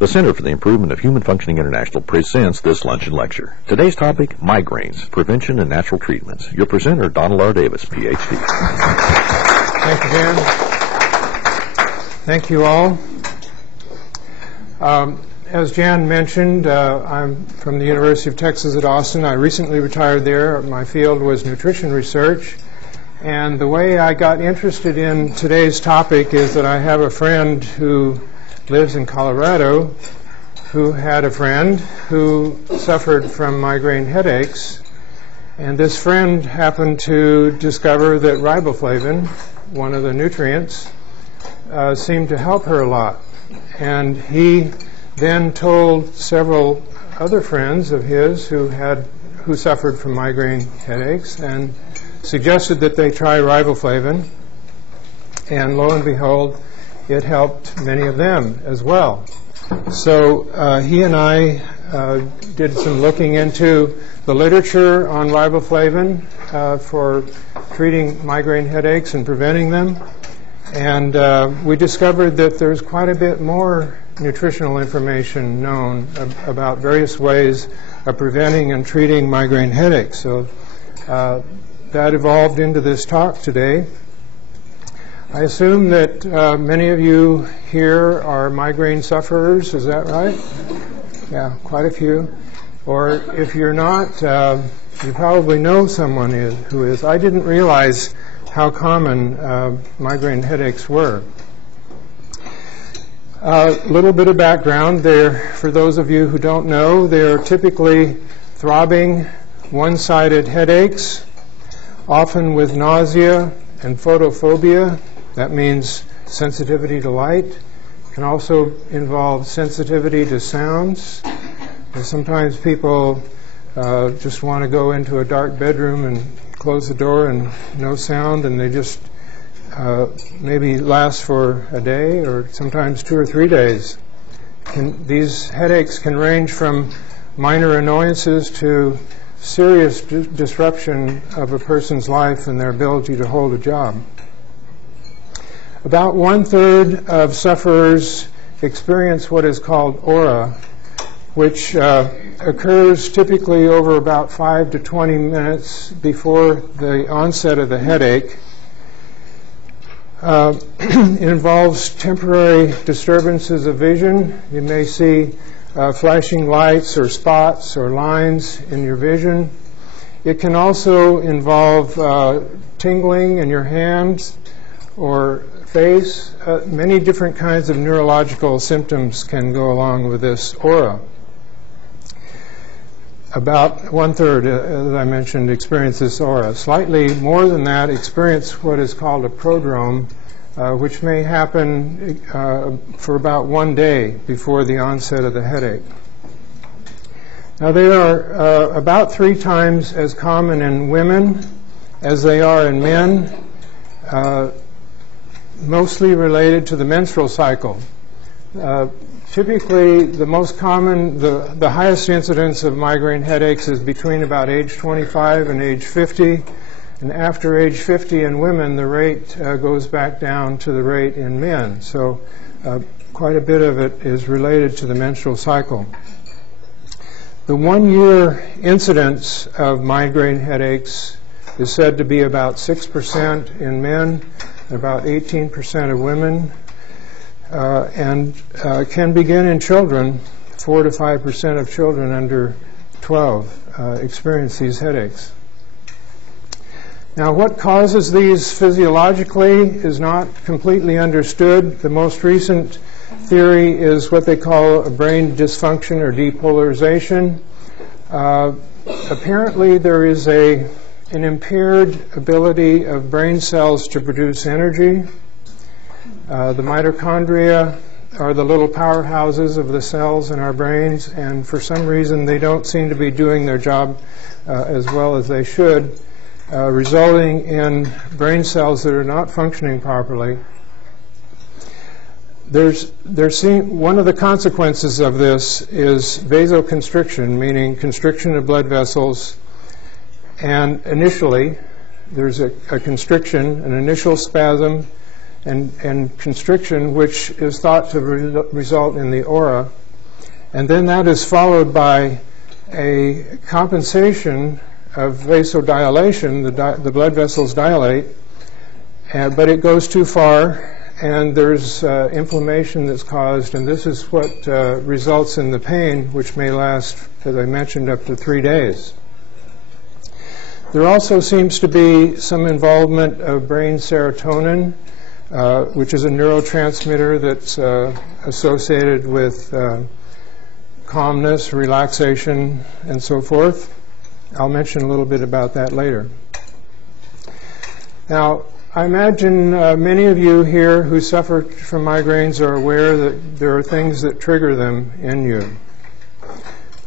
The Center for the Improvement of Human Functioning International presents this luncheon lecture. Today's topic, migraines, prevention and natural treatments. Your presenter, Donald R. Davis, Ph.D. Thank you, Dan. Thank you all. As Jan mentioned, I'm from the University of Texas at Austin. I recently retired there. My field was nutrition research. And the way I got interested in today's topic is that I have a friend who lives in Colorado who had a friend who suffered from migraine headaches. And this friend happened to discover that riboflavin, one of the nutrients, seemed to help her a lot. And he then told several other friends of his who suffered from migraine headaches and suggested that they try riboflavin, and lo and behold, it helped many of them as well. So he and I did some looking into the literature on riboflavin for treating migraine headaches and preventing them, and we discovered that there's quite a bit more nutritional information known about various ways of preventing and treating migraine headaches. So that evolved into this talk today. I assume that many of you here are migraine sufferers, is that right? Yeah, quite a few. Or if you're not, you probably know someone who is. I didn't realize how common migraine headaches were. A little bit of background there, for those of you who don't know, they're typically throbbing, one-sided headaches, often with nausea and photophobia. That means sensitivity to light. It can also involve sensitivity to sounds. And sometimes people just want to go into a dark bedroom and close the door and no sound, and they just maybe last for a day or sometimes 2 or 3 days. These headaches can range from minor annoyances to serious disruption of a person's life and their ability to hold a job. About 1/3 of sufferers experience what is called aura, which occurs typically over about 5 to 20 minutes before the onset of the headache. It involves temporary disturbances of vision. You may see flashing lights or spots or lines in your vision. It can also involve tingling in your hands or face. Many different kinds of neurological symptoms can go along with this aura. About 1/3, as I mentioned, experience this aura. Slightly more than that experience what is called a prodrome, which may happen for about 1 day before the onset of the headache. Now, they are about 3 times as common in women as they are in men, mostly related to the menstrual cycle. Typically, the most common, the highest incidence of migraine headaches is between about age 25 and age 50. And after age 50 in women, the rate goes back down to the rate in men. So quite a bit of it is related to the menstrual cycle. The 1-year incidence of migraine headaches is said to be about 6% in men, about 18% of women, and can begin in children. 4 to 5% of children under 12 experience these headaches. Now, what causes these physiologically is not completely understood. The most recent theory is what they call a brain dysfunction or depolarization. Apparently, there is an impaired ability of brain cells to produce energy. The mitochondria are the little powerhouses of the cells in our brains, and for some reason they don't seem to be doing their job as well as they should, resulting in brain cells that are not functioning properly. One of the consequences of this is vasoconstriction, meaning constriction of blood vessels, and initially there's a constriction, an initial spasm, and constriction, which is thought to result in the aura. And then that is followed by a compensation of vasodilation. The blood vessels dilate, but it goes too far, and there's inflammation that's caused, and this is what results in the pain, which may last, as I mentioned, up to 3 days. There also seems to be some involvement of brain serotonin, which is a neurotransmitter that's associated with calmness, relaxation, and so forth. I'll mention a little bit about that later. Now, I imagine many of you here who suffer from migraines are aware that there are things that trigger them in you.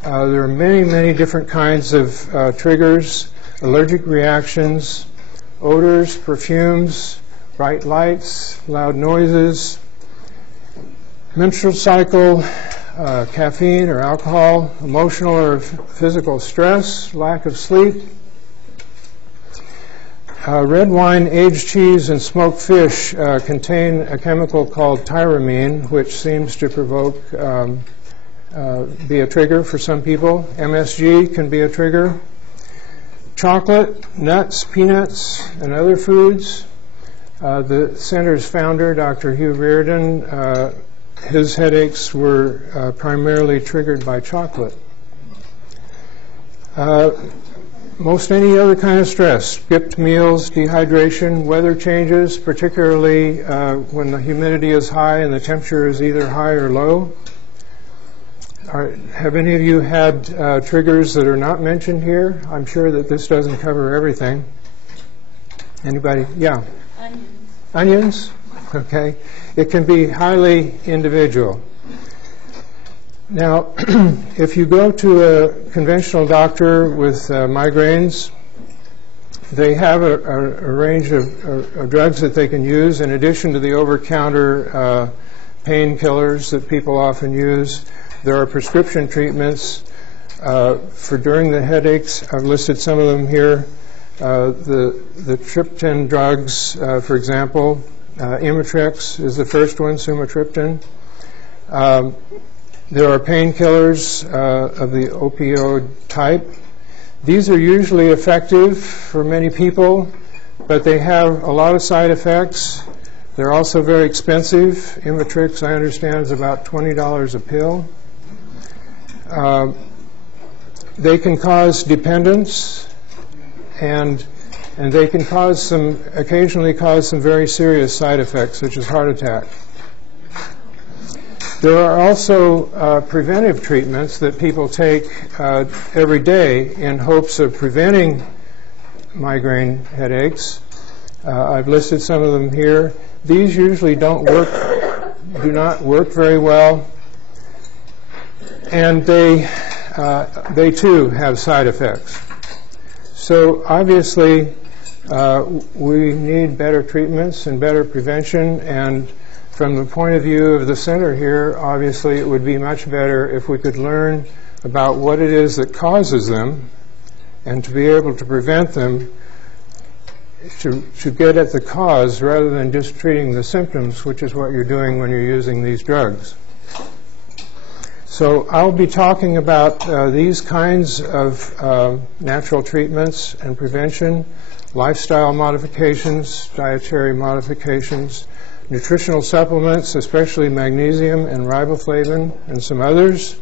There are many, many different kinds of triggers: allergic reactions, odors, perfumes, bright lights, loud noises, menstrual cycle, caffeine or alcohol, emotional or physical stress, lack of sleep. Red wine, aged cheese, and smoked fish contain a chemical called tyramine, which seems to be a trigger for some people. MSG can be a trigger. Chocolate, nuts, peanuts, and other foods. The center's founder, Dr. Hugh Reardon, his headaches were primarily triggered by chocolate. Most any other kind of stress, skipped meals, dehydration, weather changes, particularly when the humidity is high and the temperature is either high or low. Have any of you had triggers that are not mentioned here? I'm sure that this doesn't cover everything. Anybody? Yeah? Onions. Onions? Okay. It can be highly individual. Now, if you go to a conventional doctor with migraines, they have a range of drugs that they can use in addition to the over-counter painkillers that people often use. There are prescription treatments for during the headaches. I've listed some of them here. The triptan drugs, for example, Imitrex is the first one, sumatriptan. There are painkillers of the opioid type. These are usually effective for many people, but they have a lot of side effects. They're also very expensive. Imitrex, I understand, is about $20 a pill. They can cause dependence, and they can occasionally cause some very serious side effects, such as heart attack. There are also preventive treatments that people take every day in hopes of preventing migraine headaches. I've listed some of them here. These usually do not work very well, and they too have side effects. So obviously, we need better treatments and better prevention, and from the point of view of the center here, obviously it would be much better if we could learn about what it is that causes them and to be able to prevent them, to get at the cause rather than just treating the symptoms, which is what you're doing when you're using these drugs. So I'll be talking about these kinds of natural treatments and prevention, lifestyle modifications, dietary modifications, nutritional supplements, especially magnesium and riboflavin, and some others.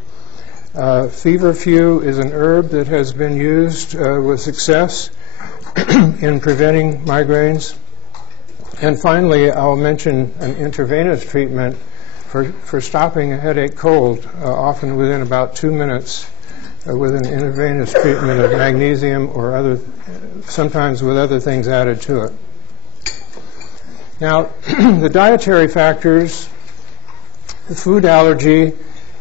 Feverfew is an herb that has been used with success in preventing migraines. And finally, I'll mention an intravenous treatment for stopping a headache cold, often within about 2 minutes, with an intravenous treatment of magnesium or sometimes with other things added to it. Now, the dietary factors, the food allergy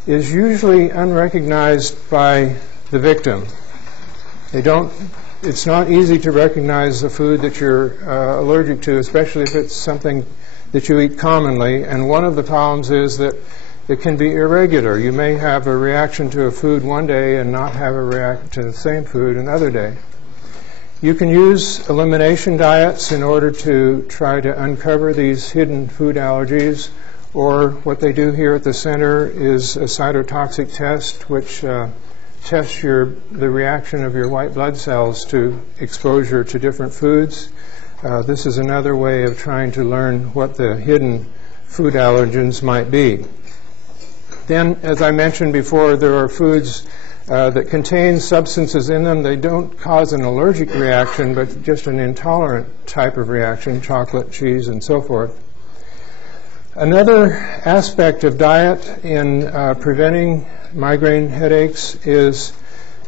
is usually unrecognized by the victim. It's not easy to recognize the food that you're allergic to, especially if it's something that you eat commonly. And one of the problems is that it can be irregular. You may have a reaction to a food one day and not have a reaction to the same food another day. You can use elimination diets in order to try to uncover these hidden food allergies, or what they do here at the center is a cytotoxic test, which tests the reaction of your white blood cells to exposure to different foods. This is another way of trying to learn what the hidden food allergens might be. Then, as I mentioned before, there are foods that contain substances in them. They don't cause an allergic reaction, but just an intolerant type of reaction, chocolate, cheese, and so forth. Another aspect of diet in preventing migraine headaches is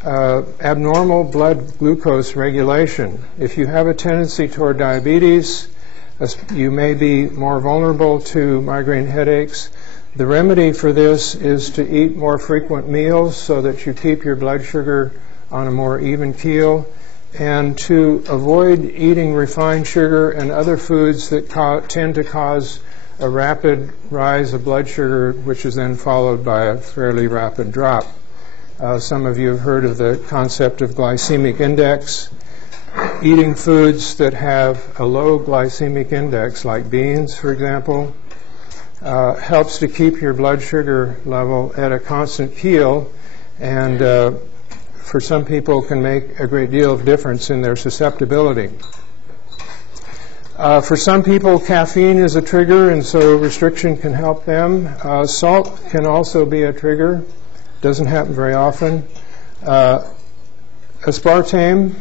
abnormal blood glucose regulation. If you have a tendency toward diabetes, you may be more vulnerable to migraine headaches. The remedy for this is to eat more frequent meals so that you keep your blood sugar on a more even keel, and to avoid eating refined sugar and other foods that tend to cause a rapid rise of blood sugar, which is then followed by a fairly rapid drop. Some of you have heard of the concept of glycemic index. Eating foods that have a low glycemic index, like beans, for example, helps to keep your blood sugar level at a constant keel, and for some people can make a great deal of difference in their susceptibility. For some people, caffeine is a trigger, and so restriction can help them. Salt can also be a trigger. Doesn't happen very often. Aspartame,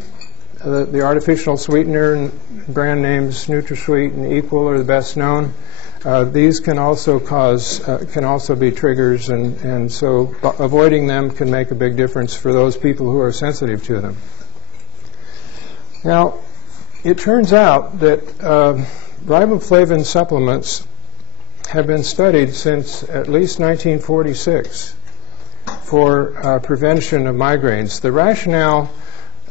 the artificial sweetener, brand names NutraSweet and Equal are the best known. These can also be triggers, and so avoiding them can make a big difference for those people who are sensitive to them. Now, it turns out that riboflavin supplements have been studied since at least 1946 for prevention of migraines. The rationale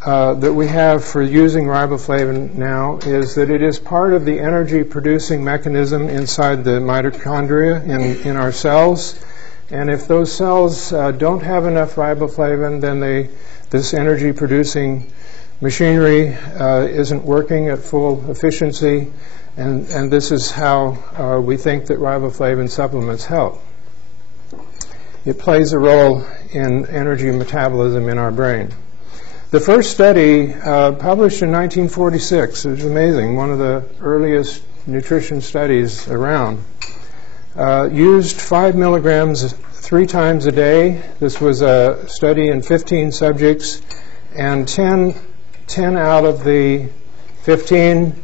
that we have for using riboflavin now is that it is part of the energy-producing mechanism inside the mitochondria in our cells, and if those cells don't have enough riboflavin, then this energy-producing machinery isn't working at full efficiency, and this is how we think that riboflavin supplements help. It plays a role in energy metabolism in our brain. The first study, published in 1946, it was amazing, one of the earliest nutrition studies around, used 5 milligrams 3 times a day. This was a study in 15 subjects, and 10 out of the 15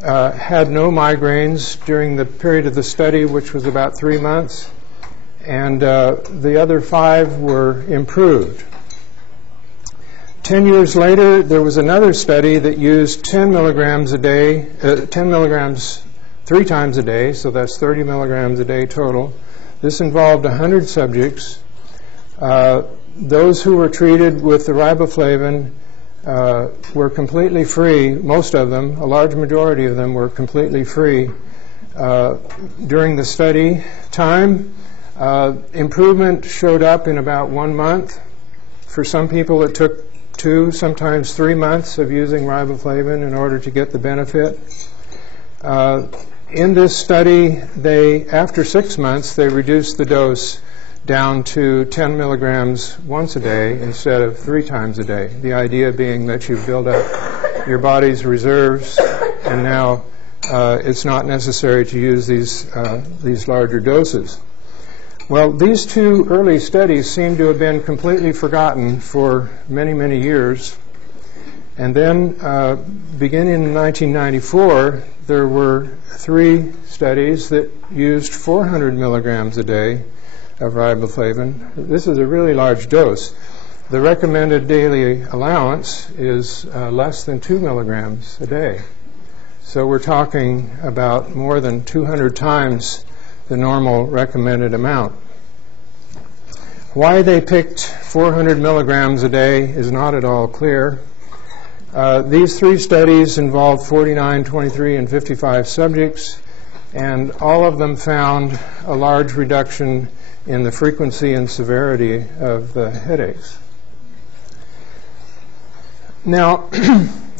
had no migraines during the period of the study, which was about 3 months, and the other 5 were improved. 10 years later, there was another study that used 10 milligrams a day, 10 milligrams 3 times a day, so that's 30 milligrams a day total. This involved 100 subjects. Those who were treated with the riboflavin were completely free, most of them, a large majority of them were completely free during the study time. Improvement showed up in about 1 month. For some people it took 2, sometimes 3 months of using riboflavin in order to get the benefit. In this study, after 6 months, they reduced the dose down to 10 milligrams once a day instead of 3 times a day. The idea being that you build up your body's reserves, and now it's not necessary to use these larger doses. Well, these 2 early studies seem to have been completely forgotten for many, many years. And then, beginning in 1994, there were 3 studies that used 400 milligrams a day of riboflavin. This is a really large dose. The recommended daily allowance is less than 2 milligrams a day. So we're talking about more than 200 times the normal recommended amount. Why they picked 400 milligrams a day is not at all clear. These 3 studies involved 49, 23, and 55 subjects, and all of them found a large reduction in the frequency and severity of the headaches. Now,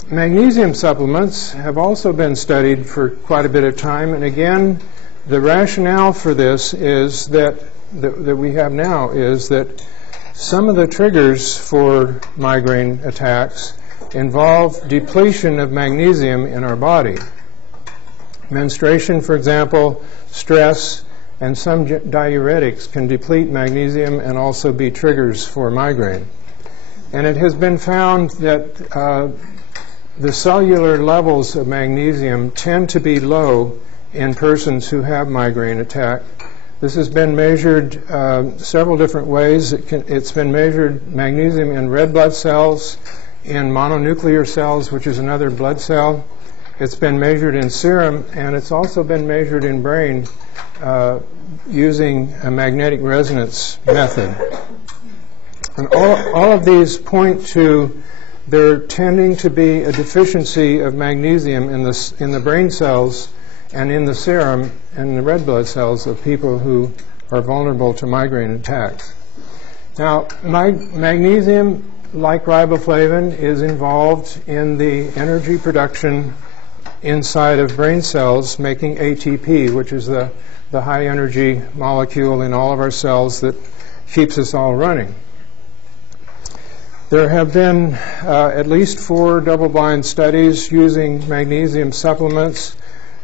magnesium supplements have also been studied for quite a bit of time, and again, the rationale for this is that we have now is that some of the triggers for migraine attacks involve depletion of magnesium in our body. Menstruation, for example, stress, and some diuretics can deplete magnesium and also be triggers for migraine. And it has been found that the cellular levels of magnesium tend to be low in persons who have migraine attack. This has been measured several different ways. It's been measured magnesium in red blood cells, in mononuclear cells, which is another blood cell. It's been measured in serum, and it's also been measured in brain using a magnetic resonance method. And all of these point to there tending to be a deficiency of magnesium in the brain cells and in the serum and the red blood cells of people who are vulnerable to migraine attacks. Now, magnesium, like riboflavin, is involved in the energy production inside of brain cells, making ATP, which is the high energy molecule in all of our cells that keeps us all running. There have been at least 4 double-blind studies using magnesium supplements.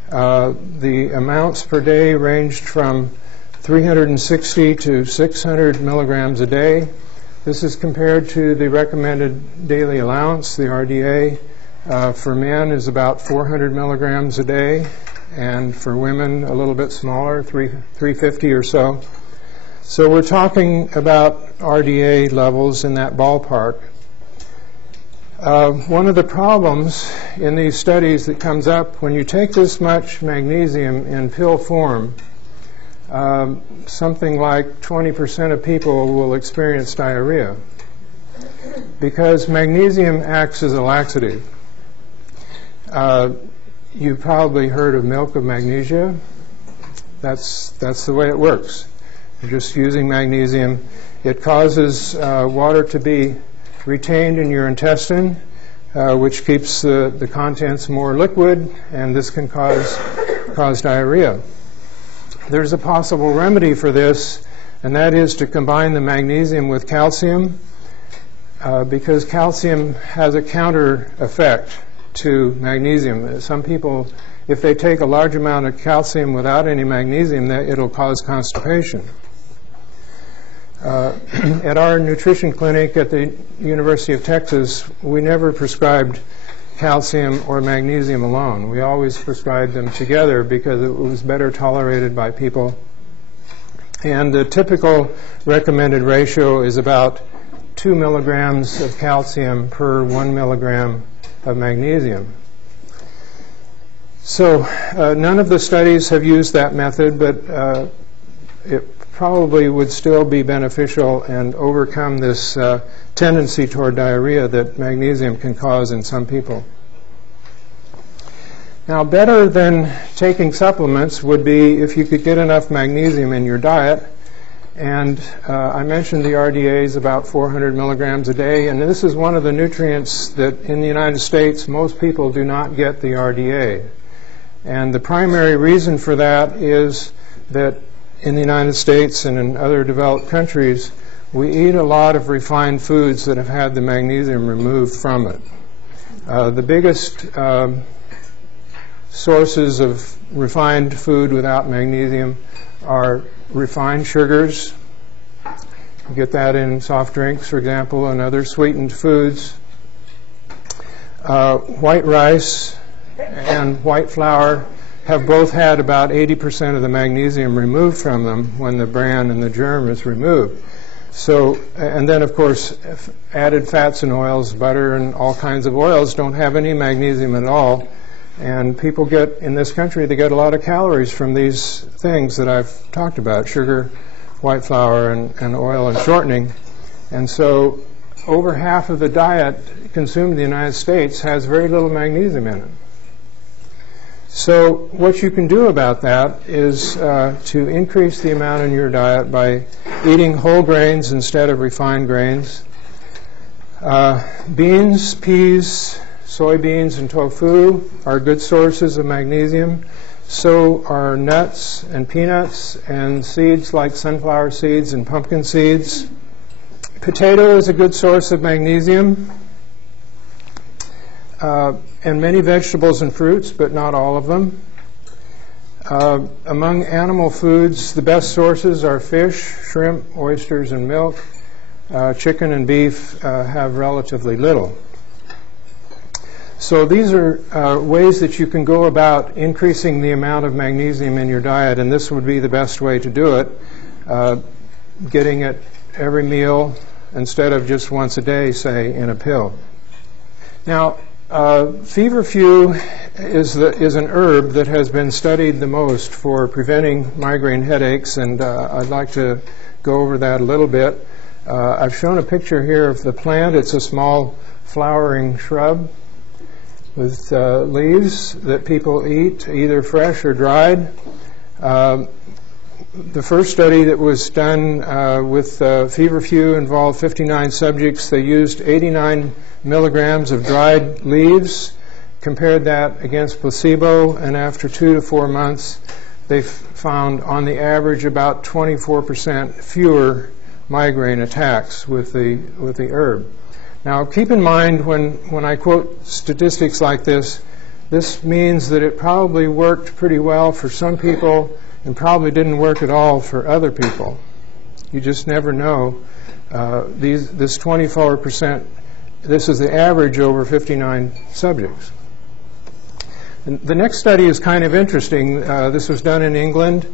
The amounts per day ranged from 360 to 600 milligrams a day. This is compared to the recommended daily allowance, the RDA. For men is about 400 milligrams a day, and for women a little bit smaller, 350 or so. So we're talking about RDA levels in that ballpark. One of the problems in these studies that comes up, when you take this much magnesium in pill form, something like 20% of people will experience diarrhea, because magnesium acts as a laxative. You've probably heard of milk of magnesia. That's the way it works. You're just using magnesium. It causes water to be retained in your intestine, which keeps the contents more liquid, and this can cause diarrhea. There's a possible remedy for this, and that is to combine the magnesium with calcium, because calcium has a counter effect to magnesium. Some people, if they take a large amount of calcium without any magnesium, it'll cause constipation. At our nutrition clinic at the University of Texas, we never prescribed calcium or magnesium alone. We always prescribed them together because it was better tolerated by people. And the typical recommended ratio is about 2 milligrams of calcium per 1 milligram of magnesium. So none of the studies have used that method, but it probably would still be beneficial and overcome this tendency toward diarrhea that magnesium can cause in some people. Now, better than taking supplements would be if you could get enough magnesium in your diet. And I mentioned the RDA is about 400 milligrams a day, and this is one of the nutrients that in the United States most people do not get the RDA. And the primary reason for that is that in the United States and in other developed countries, we eat a lot of refined foods that have had the magnesium removed from it. The biggest sources of refined food without magnesium are refined sugars. You get that in soft drinks, for example, and other sweetened foods. White rice and white flour have both had about 80% of the magnesium removed from them when the bran and the germ is removed. So, and then of course added fats and oils, butter and all kinds of oils don't have any magnesium at all. And people get, in this country, they get a lot of calories from these things that I've talked about, sugar, white flour, and oil and shortening. And so over half of the diet consumed in the United States has very little magnesium in it. So what you can do about that is to increase the amount in your diet by eating whole grains instead of refined grains. Beans, peas, soybeans, and tofu are good sources of magnesium. so are nuts and peanuts and seeds like sunflower seeds and pumpkin seeds. Potato is a good source of magnesium, and many vegetables and fruits, but not all of them. Among animal foods, the best sources are fish, shrimp, oysters, and milk. Chicken and beef have relatively little. So these are ways that you can go about increasing the amount of magnesium in your diet, and this would be the best way to do it, getting it every meal instead of just once a day, say, in a pill. Now, feverfew is an herb that has been studied the most for preventing migraine headaches, and I'd like to go over that a little bit. I've shown a picture here of the plant. It's a small flowering shrub with leaves that people eat, either fresh or dried. The first study that was done with feverfew involved 59 subjects. They used 89 milligrams of dried leaves, compared that against placebo, and after 2 to 4 months, they found on the average about 24% fewer migraine attacks with the herb. Now, keep in mind when I quote statistics like this means that it probably worked pretty well for some people and probably didn't work at all for other people. You just never know. This 24%, this is the average over 59 subjects. And the next study is kind of interesting. This was done in England.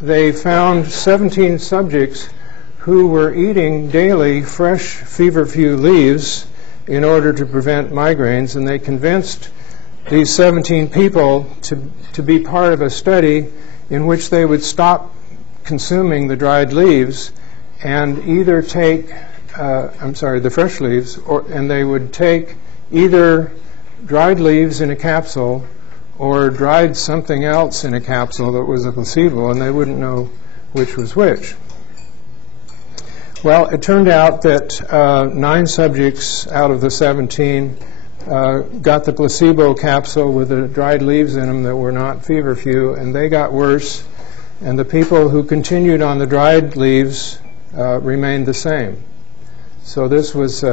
They found 17 subjects who were eating daily fresh feverfew leaves in order to prevent migraines, and they convinced these 17 people to be part of a study in which they would stop consuming the dried leaves and either take, the fresh leaves, and they would take either dried leaves in a capsule or dried something else in a capsule that was a placebo, and they wouldn't know which was which. Well, it turned out that 9 subjects out of the 17 got the placebo capsule with the dried leaves in them that were not feverfew, and they got worse, and the people who continued on the dried leaves remained the same. So this was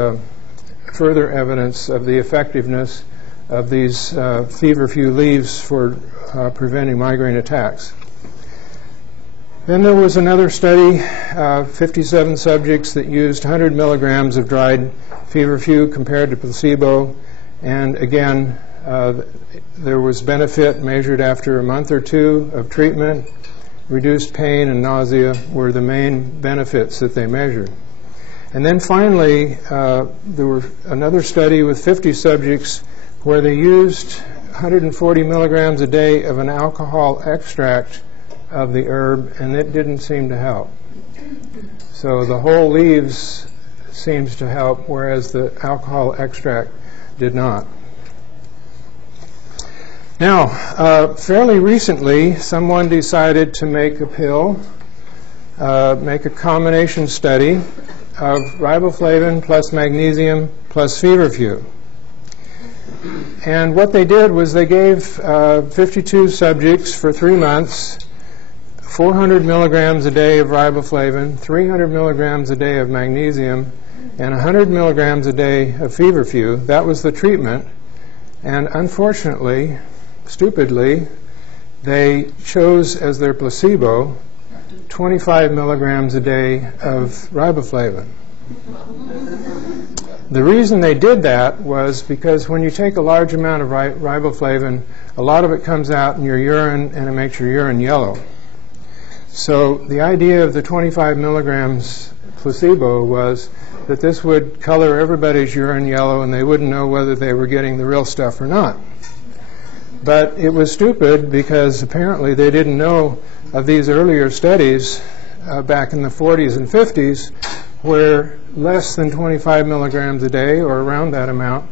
further evidence of the effectiveness of these feverfew leaves for preventing migraine attacks. Then there was another study, 57 subjects that used 100 milligrams of dried feverfew compared to placebo, and again there was benefit measured after a month or 2 of treatment. Reduced pain and nausea were the main benefits that they measured. And then finally there was another study with 50 subjects where they used 140 milligrams a day of an alcohol extract of the herb, and it didn't seem to help. So the whole leaves seems to help, whereas the alcohol extract did not. Now, fairly recently, someone decided to make a pill, make a combination study of riboflavin plus magnesium plus feverfew. And what they did was they gave 52 subjects for 3 months 400 milligrams a day of riboflavin, 300 milligrams a day of magnesium, and 100 milligrams a day of feverfew. That was the treatment. And unfortunately, stupidly, they chose as their placebo 25 milligrams a day of riboflavin. The reason they did that was because when you take a large amount of riboflavin, a lot of it comes out in your urine and it makes your urine yellow. So the idea of the 25 milligrams placebo was that this would color everybody's urine yellow and they wouldn't know whether they were getting the real stuff or not. But it was stupid because apparently they didn't know of these earlier studies back in the 40s and 50s where less than 25 milligrams a day, or around that amount,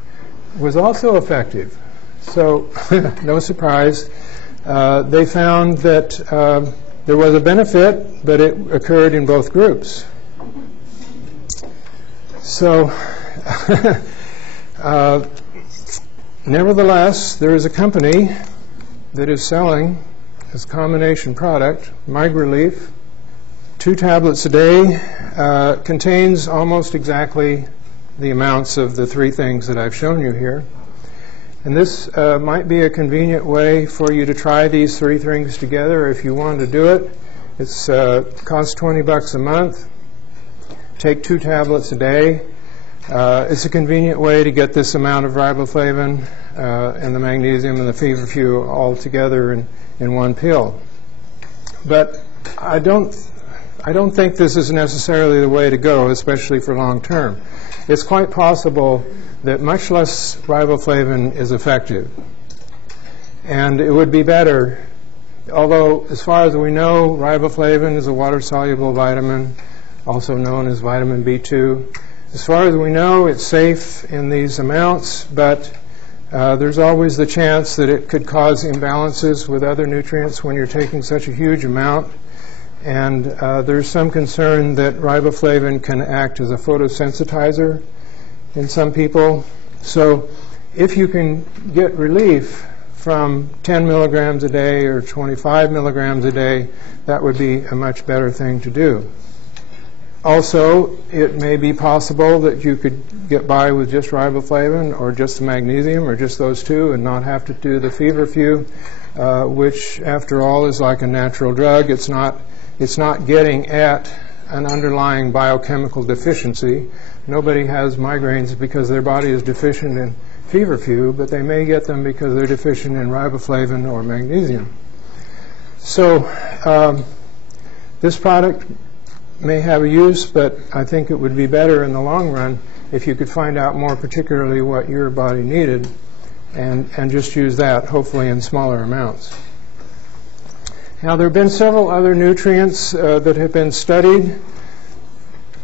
was also effective. So, no surprise, they found that there was a benefit, but it occurred in both groups. So, nevertheless, there is a company that is selling as a combination product, MigRelief, 2 tablets a day, contains almost exactly the amounts of the 3 things that I've shown you here. And this might be a convenient way for you to try these 3 things together if you want to do it. It's costs $20 a month. Take 2 tablets a day. It's a convenient way to get this amount of riboflavin and the magnesium and the feverfew all together in one pill. But I don't think this is necessarily the way to go, especially for long term. It's quite possible that much less riboflavin is effective. And it would be better, although as far as we know, riboflavin is a water-soluble vitamin, also known as vitamin B2. As far as we know, it's safe in these amounts, but there's always the chance that it could cause imbalances with other nutrients when you're taking such a huge amount. And there's some concern that riboflavin can act as a photosensitizer in some people. So if you can get relief from 10 milligrams a day or 25 milligrams a day, that would be a much better thing to do. Also, it may be possible that you could get by with just riboflavin or just the magnesium or just those 2 and not have to do the feverfew, which after all is like a natural drug. It's not getting at an underlying biochemical deficiency. Nobody has migraines because their body is deficient in feverfew, but they may get them because they're deficient in riboflavin or magnesium. So this product may have a use, but I think it would be better in the long run if you could find out more particularly what your body needed and just use that, hopefully in smaller amounts. Now, there have been several other nutrients that have been studied.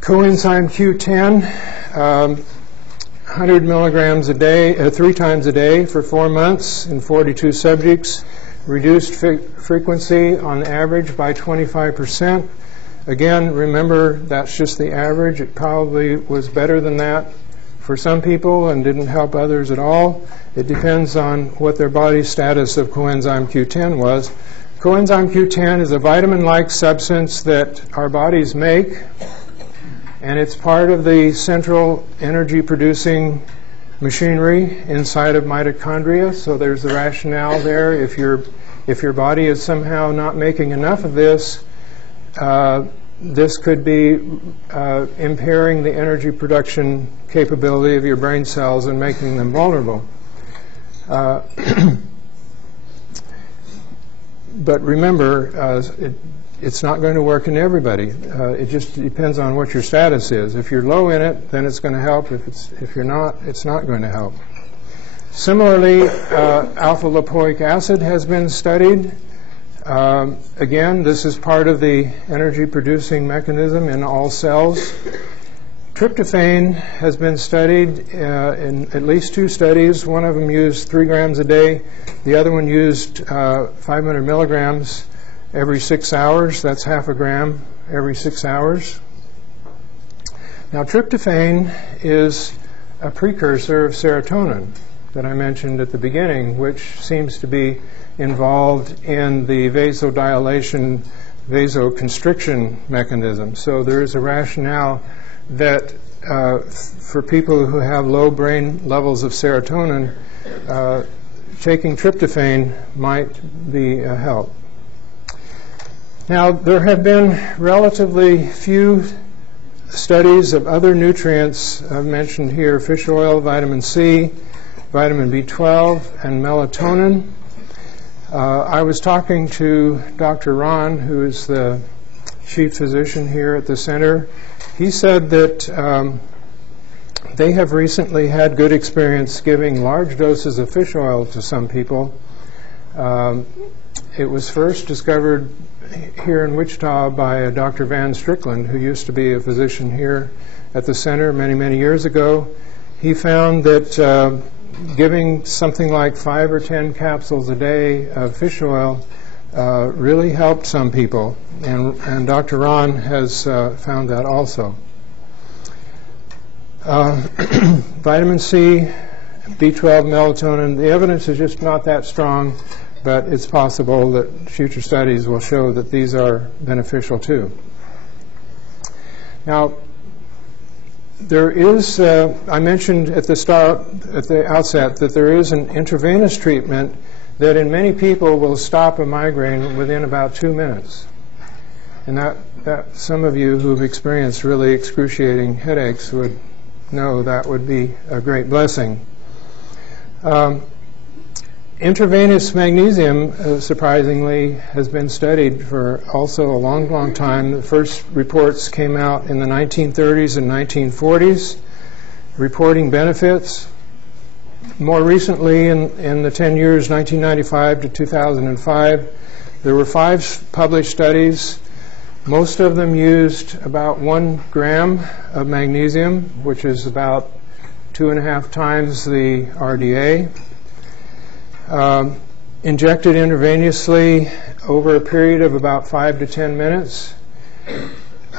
Coenzyme Q10, 100 milligrams a day, 3 times a day for 4 months in 42 subjects, reduced frequency on average by 25%. Again, remember, that's just the average. It probably was better than that for some people and didn't help others at all. It depends on what their body's status of coenzyme Q10 was. Coenzyme Q10 is a vitamin-like substance that our bodies make, and it's part of the central energy-producing machinery inside of mitochondria. So there's the rationale there. If your body is somehow not making enough of this, this could be impairing the energy production capability of your brain cells and making them vulnerable. But remember, it's not going to work in everybody. It just depends on what your status is. If you're low in it, then it's going to help. If you're not, it's not going to help. Similarly, alpha-lipoic acid has been studied. Again, this is part of the energy-producing mechanism in all cells. Tryptophan has been studied in at least 2 studies. One of them used 3 grams a day. The other one used 500 milligrams every 6 hours. That's half a gram every 6 hours. Now, tryptophan is a precursor of serotonin that I mentioned at the beginning, which seems to be involved in the vasodilation, vasoconstriction mechanism. So there is a rationale that for people who have low brain levels of serotonin, taking tryptophan might be a help. Now, there have been relatively few studies of other nutrients I've mentioned here: fish oil, vitamin C, vitamin B12, and melatonin. I was talking to Dr. Ron, who is the chief physician here at the center. He said that they have recently had good experience giving large doses of fish oil to some people. It was first discovered here in Wichita by Dr. Van Strickland, who used to be a physician here at the center many, many years ago. He found that giving something like 5 or 10 capsules a day of fish oil really helped some people, and Dr. Ron has found that also. Vitamin C, B12, melatonin, the evidence is just not that strong, but it's possible that future studies will show that these are beneficial too. Now, there is, I mentioned at the outset, that there is an intravenous treatment that in many people will stop a migraine within about 2 minutes. And that some of you who've experienced really excruciating headaches would know that would be a great blessing. Intravenous magnesium, surprisingly, has been studied for also a long, long time. The first reports came out in the 1930s and 1940s, reporting benefits. More recently, in the 10 years, 1995 to 2005, there were 5 published studies. Most of them used about 1 gram of magnesium, which is about 2.5 times the RDA. Injected intravenously over a period of about 5 to 10 minutes.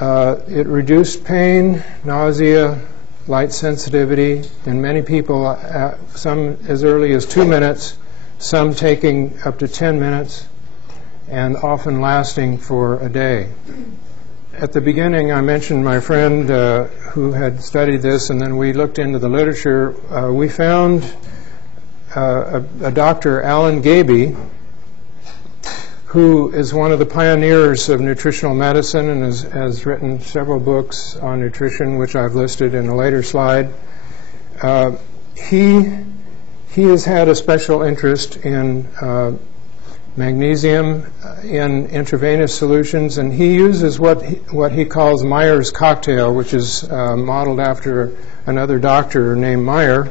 It reduced pain, nausea, light sensitivity in many people, some as early as 2 minutes, some taking up to 10 minutes, and often lasting for a day. At the beginning, I mentioned my friend who had studied this, and then we looked into the literature. We found a Dr. Alan Gaby, who is one of the pioneers of nutritional medicine and has written several books on nutrition, which I've listed in a later slide. He has had a special interest in magnesium in intravenous solutions, and he uses what he calls Meyer's cocktail, which is modeled after another doctor named Meyer.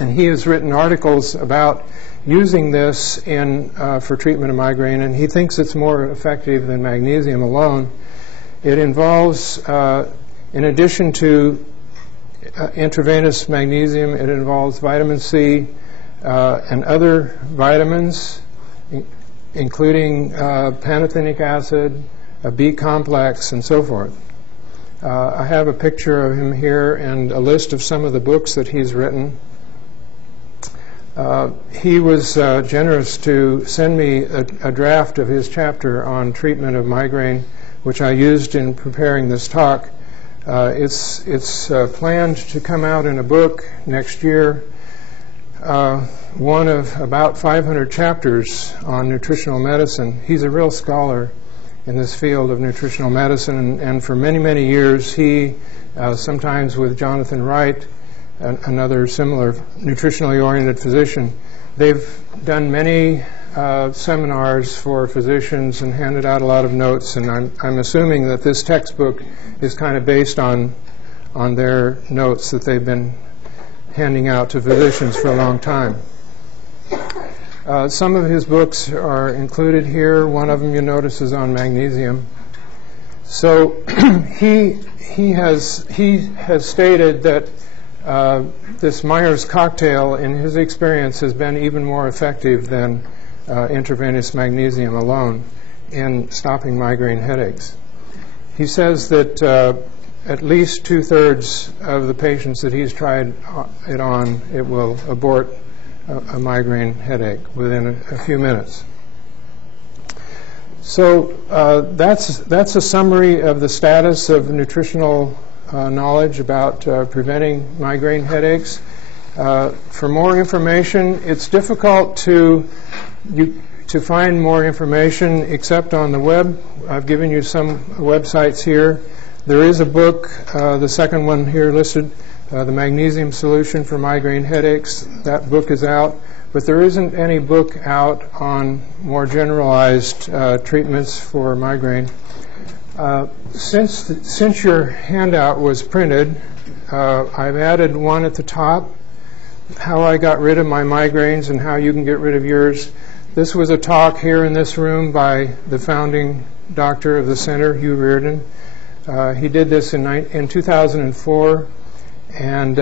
And he has written articles about using this for treatment of migraine, and he thinks it's more effective than magnesium alone. It involves, in addition to intravenous magnesium, it involves vitamin C and other vitamins, including pantothenic acid, a B complex, and so forth. I have a picture of him here and a list of some of the books that he's written. He was generous to send me a draft of his chapter on treatment of migraine, which I used in preparing this talk. It's planned to come out in a book next year, one of about 500 chapters on nutritional medicine. He's a real scholar in this field of nutritional medicine, and for many, many years he, sometimes with Jonathan Wright, another similar nutritionally oriented physician, they've done many seminars for physicians and handed out a lot of notes, and I'm assuming that this textbook is kind of based on their notes that they've been handing out to physicians for a long time. Some of his books are included here. One of them you notice is on magnesium. So he has stated that this Meyer's cocktail, in his experience, has been even more effective than intravenous magnesium alone in stopping migraine headaches. He says that at least 2/3 of the patients that he's tried it on, it will abort a migraine headache within a few minutes. So that's a summary of the status of nutritional knowledge about preventing migraine headaches. For more information, it's difficult to find more information except on the web. I've given you some websites here. There is a book, the second one here listed, The Magnesium Solution for Migraine Headaches. That book is out, but there isn't any book out on more generalized treatments for migraine. Since your handout was printed, I've added one at the top, how I got rid of my migraines and how you can get rid of yours. This was a talk here in this room by the founding doctor of the center, Hugh Reardon. He did this in 2004, and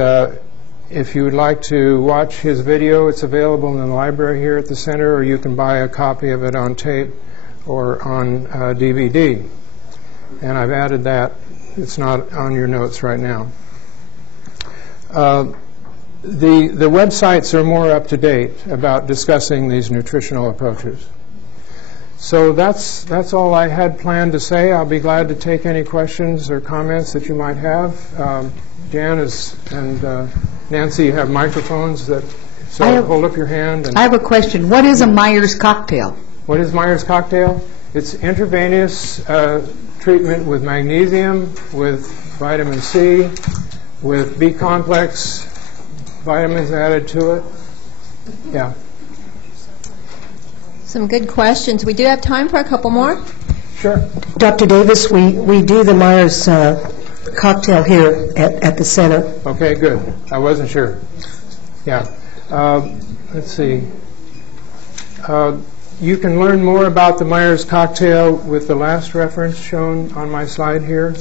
if you would like to watch his video, it's available in the library here at the center, or you can buy a copy of it on tape or on DVD. And I've added that. It's not on your notes right now. The websites are more up to date about discussing these nutritional approaches. So that's all I had planned to say. I'll be glad to take any questions or comments that you might have. Jan and Nancy have microphones so hold up your hand. I have a question. What is a Myers cocktail? What is Myers cocktail? It's intravenous treatment with magnesium, with vitamin C, with B complex vitamins added to it. Yeah. Some good questions. We do have time for a couple more. Sure. Dr. Davis, we do the Myers cocktail here at the center. Okay, good. I wasn't sure. Yeah. Let's see. You can learn more about the Myers cocktail with the last reference shown on my slide here.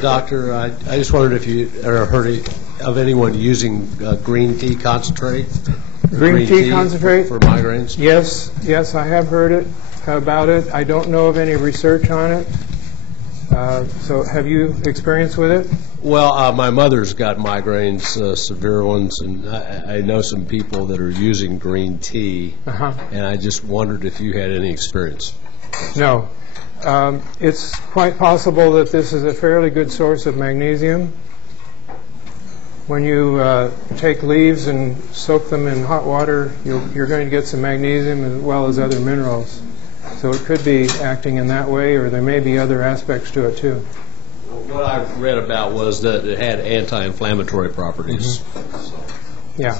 Doctor, I just wondered if you ever heard of anyone using green tea concentrate? Green tea concentrate? For migraines? Yes, I have heard about it. I don't know of any research on it. So have you experience with it? Well, my mother's got migraines, severe ones, and I know some people that are using green tea, and I just wondered if you had any experience. No. It's quite possible that this is a fairly good source of magnesium. When you take leaves and soak them in hot water, you're going to get some magnesium as well as other minerals. So it could be acting in that way, or there may be other aspects to it too. What I read about was that it had anti-inflammatory properties. Yeah.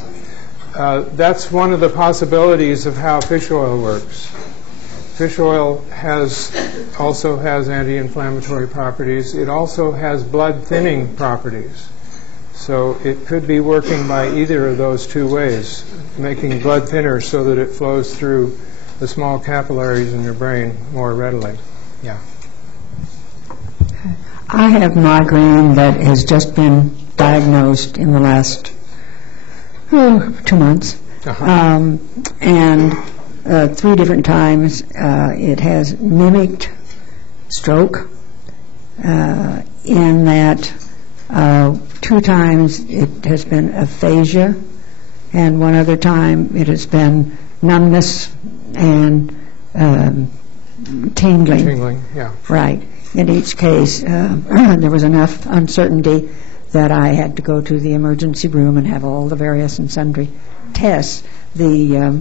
That's one of the possibilities of how fish oil works. Fish oil also has anti-inflammatory properties. It also has blood thinning properties. So it could be working by either of those two ways, making blood thinner so that it flows through the small capillaries in your brain more readily. Yeah. I have migraine that has just been diagnosed in the last 2 months. And 3 different times it has mimicked stroke in that 2 times it has been aphasia, and 1 other time it has been numbness and tingling. Tingling, yeah. Right. In each case, there was enough uncertainty that I had to go to the emergency room and have all the various and sundry tests. The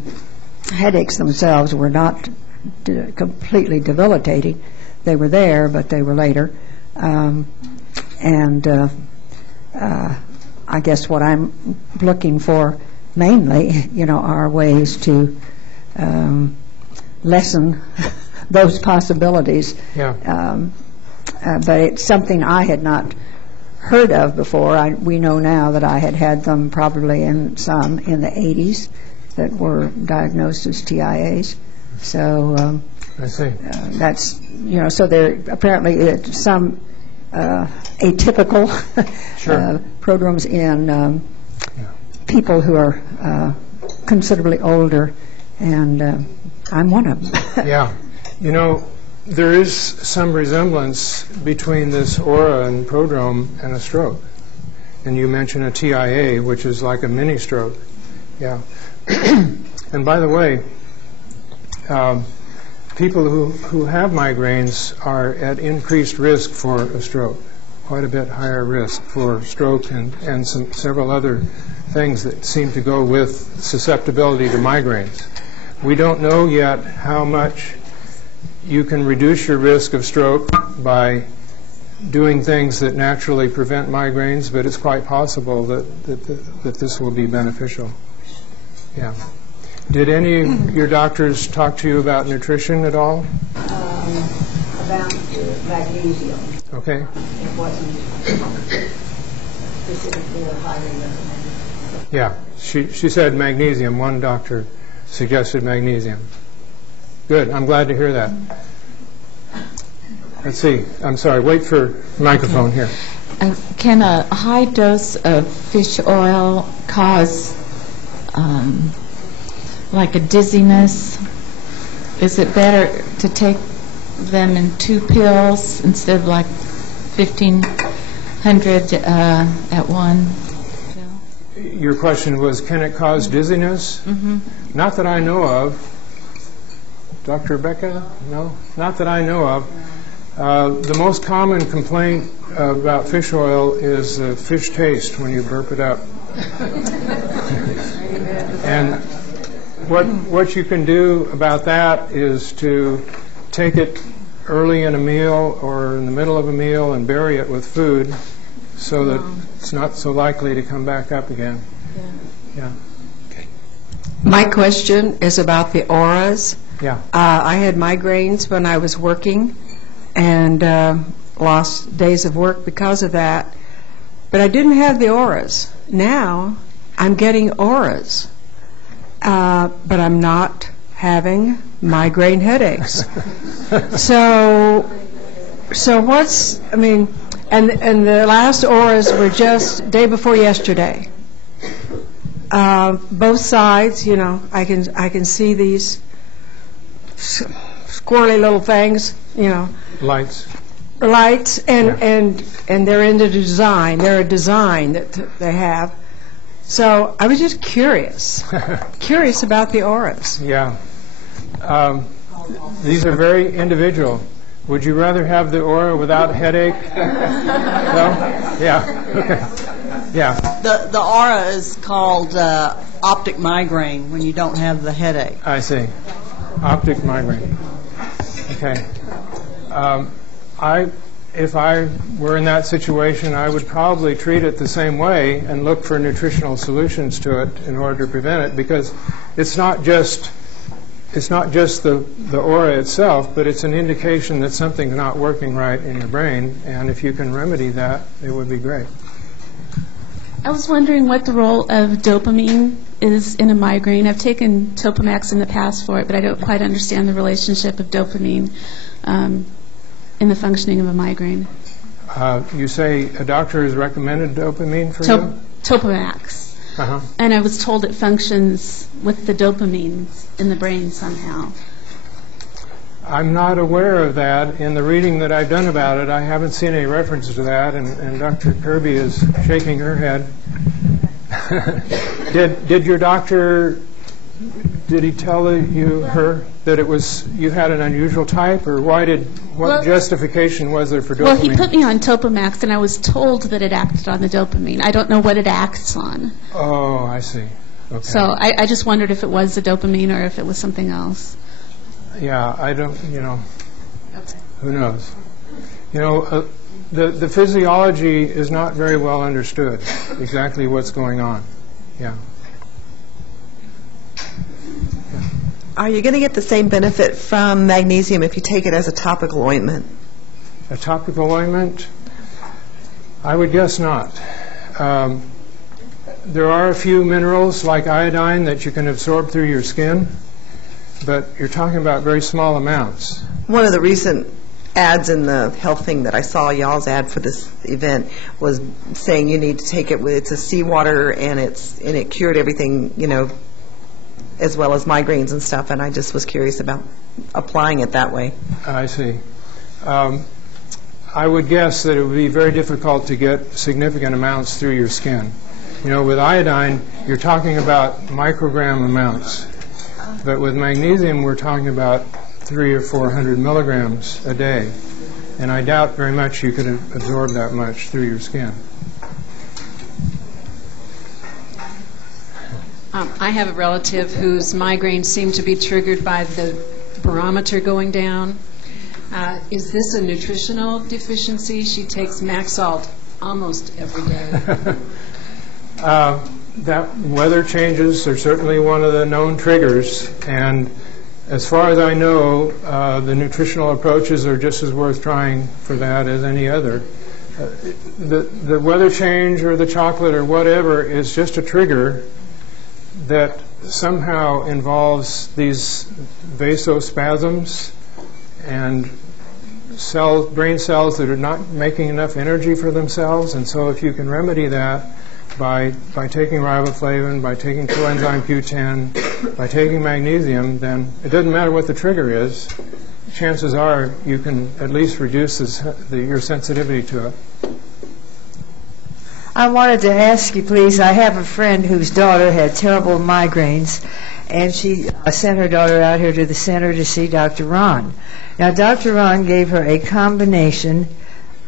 headaches themselves were not completely debilitating. They were there, but they were later. I guess what I'm looking for mainly, are ways to lessen those possibilities. Yeah. But it's something I had not heard of before. We know now that I had them probably in the 80s that were diagnosed as TIAs. So I see. that's, so there apparently some atypical prodromes in people who are considerably older, and I'm one of them. Yeah. There is some resemblance between this aura and prodrome and a stroke. And you mentioned a TIA, which is like a mini stroke. Yeah. And by the way, people who have migraines are at increased risk for a stroke, quite a bit higher risk for stroke and several other things that seem to go with susceptibility to migraines. We don't know yet how much you can reduce your risk of stroke by doing things that naturally prevent migraines, but it's quite possible that this will be beneficial. Yeah. Did any of your doctors talk to you about nutrition at all? About magnesium. Okay. It wasn't specifically or highly recommended. Yeah. She said magnesium. One doctor suggested magnesium. Good. I'm glad to hear that. Let's see. I'm sorry. Wait for microphone here. Can a high dose of fish oil cause like a dizziness? Is it better to take them in 2 pills instead of like 1,500 100 at one. Your question was, can it cause dizziness? Not that I know of. Dr. Becca? No? Not that I know of. The most common complaint about fish oil is fish taste when you burp it up. And what you can do about that is to take it early in a meal or in the middle of a meal and bury it with food so that it's not so likely to come back up again. Yeah. My question is about the auras. Yeah. I had migraines when I was working and lost days of work because of that. But I didn't have the auras. Now I'm getting auras, but I'm not having migraine headaches. So what's, I mean, and the last auras were just day before yesterday. Both sides, you know, I can see these squirrely little things, you know. Lights. And they're in the design. They're a design that they have. So I was just curious about the auras. Yeah. These are very individual. Would you rather have the aura without headache? No? Yeah. Okay. Yeah. The aura is called optic migraine when you don't have the headache. I see. Optic migraine. Okay. If I were in that situation, I would probably treat it the same way and look for nutritional solutions to it in order to prevent it, because it's not just the aura itself, but it's an indication that something's not working right in your brain, and if you can remedy that, it would be great. I was wondering what the role of dopamine is in a migraine. I've taken Topamax in the past for it, but I don't quite understand the relationship of dopamine in the functioning of a migraine. You say a doctor has recommended dopamine for you? Topamax. And I was told it functions with the dopamine in the brain somehow. I'm not aware of that. In the reading that I've done about it, I haven't seen any reference to that, and Dr. Kirby is shaking her head. Did your doctor, did he tell her that it was, you had an unusual type, or what justification was there for dopamine? Well, he put me on Topamax, and I was told that it acted on the dopamine. I don't know what it acts on. Oh, I see. Okay. So I just wondered if it was the dopamine or if it was something else. Yeah, I don't, who knows? The physiology is not very well understood, exactly what's going on. Yeah. Are you going to get the same benefit from magnesium if you take it as a topical ointment? A topical ointment? I would guess not. There are a few minerals like iodine that you can absorb through your skin, but you're talking about very small amounts. One of the recent ads in the health thing that I saw, y'all's ad for this event, was saying you need to take it with, it's a seawater, and it cured everything, as well as migraines and stuff, and I just was curious about applying it that way. I see. I would guess that it would be very difficult to get significant amounts through your skin. With iodine, you're talking about microgram amounts, but with magnesium, we're talking about 300 or 400 milligrams a day, and I doubt very much you could absorb that much through your skin. I have a relative whose migraines seem to be triggered by the barometer going down. Is this a nutritional deficiency? She takes Maxalt almost every day. That weather changes are certainly one of the known triggers, and as far as I know, the nutritional approaches are just as worth trying for that as any other. The weather change or the chocolate or whatever is just a trigger that somehow involves these vasospasms and brain cells that are not making enough energy for themselves, and so if you can remedy that by taking riboflavin, by taking coenzyme Q10, by taking magnesium, then it doesn't matter what the trigger is. Chances are you can at least reduce your sensitivity to it. I wanted to ask you, please, I have a friend whose daughter had terrible migraines, and she sent her daughter out here to the center to see Dr. Ron. Now, Dr. Ron gave her a combination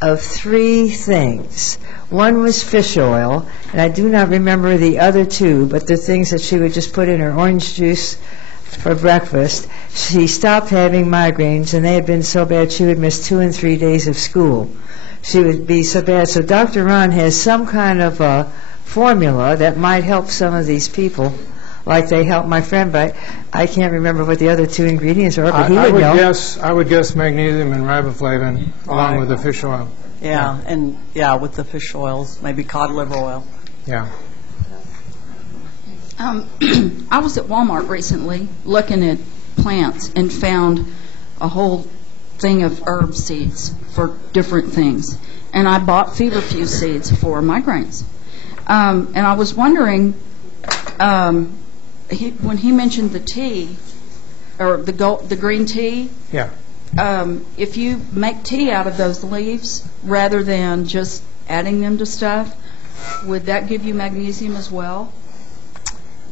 of 3 things. One was fish oil, and I do not remember the other 2, but the things that she would just put in her orange juice for breakfast. She stopped having migraines, and they had been so bad she would miss 2 and 3 days of school. She would be so bad. So Dr. Ron has some kind of a formula that might help some of these people, like they helped my friend, but I can't remember what the other 2 ingredients are, but he would know. I would guess magnesium and riboflavin along with the fish oil. Yeah, and with the fish oils, maybe cod liver oil. Yeah. I was at Walmart recently looking at plants and found a whole thing of herb seeds for different things. And I bought feverfew seeds for migraines. And I was wondering, when he mentioned the tea, or the green tea, yeah. If you make tea out of those leaves rather than just adding them to stuff, would that give you magnesium as well?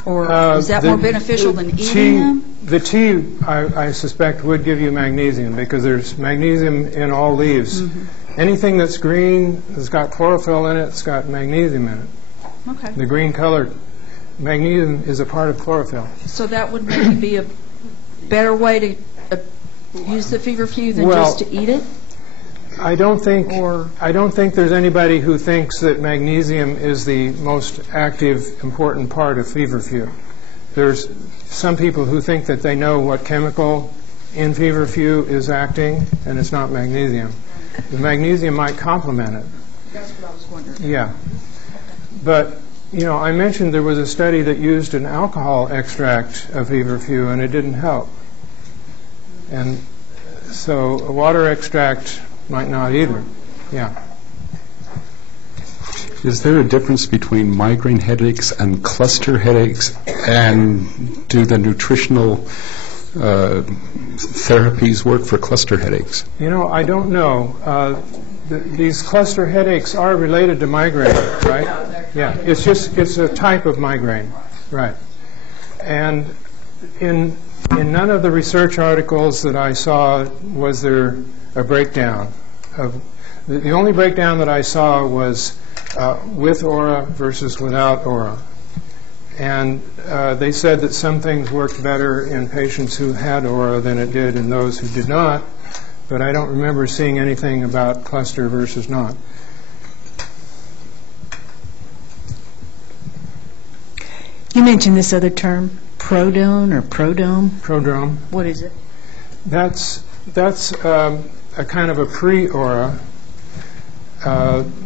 Or is that more beneficial than eating them? The tea, I suspect, would give you magnesium because there's magnesium in all leaves. Mm-hmm. Anything that's green has got chlorophyll in it, it's got magnesium in it. Okay. The green color, magnesium is a part of chlorophyll. So that would maybe be a better way to use the feverfew than just to eat it? I don't think there's anybody who thinks that magnesium is the most active, important part of feverfew. There's some people who think that they know what chemical in feverfew is acting, and it's not magnesium. The magnesium might complement it. That's what I was wondering. Yeah. But, I mentioned there was a study that used an alcohol extract of feverfew, and it didn't help. And so a water extract might not either. Yeah. Is there a difference between migraine headaches and cluster headaches? And do the nutritional therapies work for cluster headaches? I don't know. These cluster headaches are related to migraine, right? Yeah. It's a type of migraine, right? And in none of the research articles that I saw was there a breakdown of the only breakdown that I saw was with aura versus without aura, and they said that some things worked better in patients who had aura than it did in those who did not, but I don't remember seeing anything about cluster versus not. You mentioned this other term, prodome or prodome. Prodrome. What is it? That's a kind of a pre-aura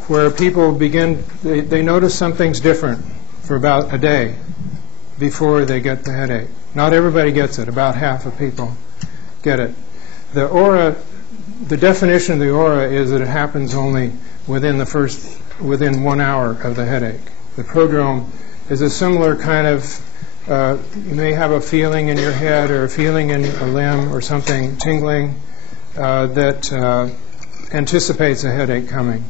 where people they notice something's different for about a day before they get the headache. Not everybody gets it. About half of people get it. The aura, the definition of the aura is that it happens only within 1 hour of the headache. The prodrome is a similar kind of, you may have a feeling in your head or a feeling in a limb or something tingling that anticipates a headache coming.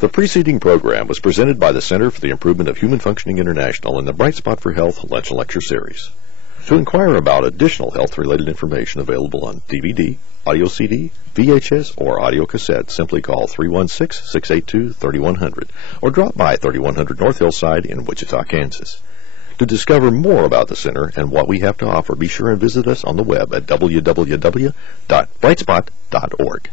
The preceding program was presented by the Center for the Improvement of Human Functioning International in the Bright Spot for Health Lunch and Lecture Series. To inquire about additional health-related information available on DVD, audio CD, VHS, or audio cassette, simply call 316-682-3100 or drop by 3100 North Hillside in Wichita, Kansas. To discover more about the Center and what we have to offer, be sure and visit us on the web at www.brightspot.org.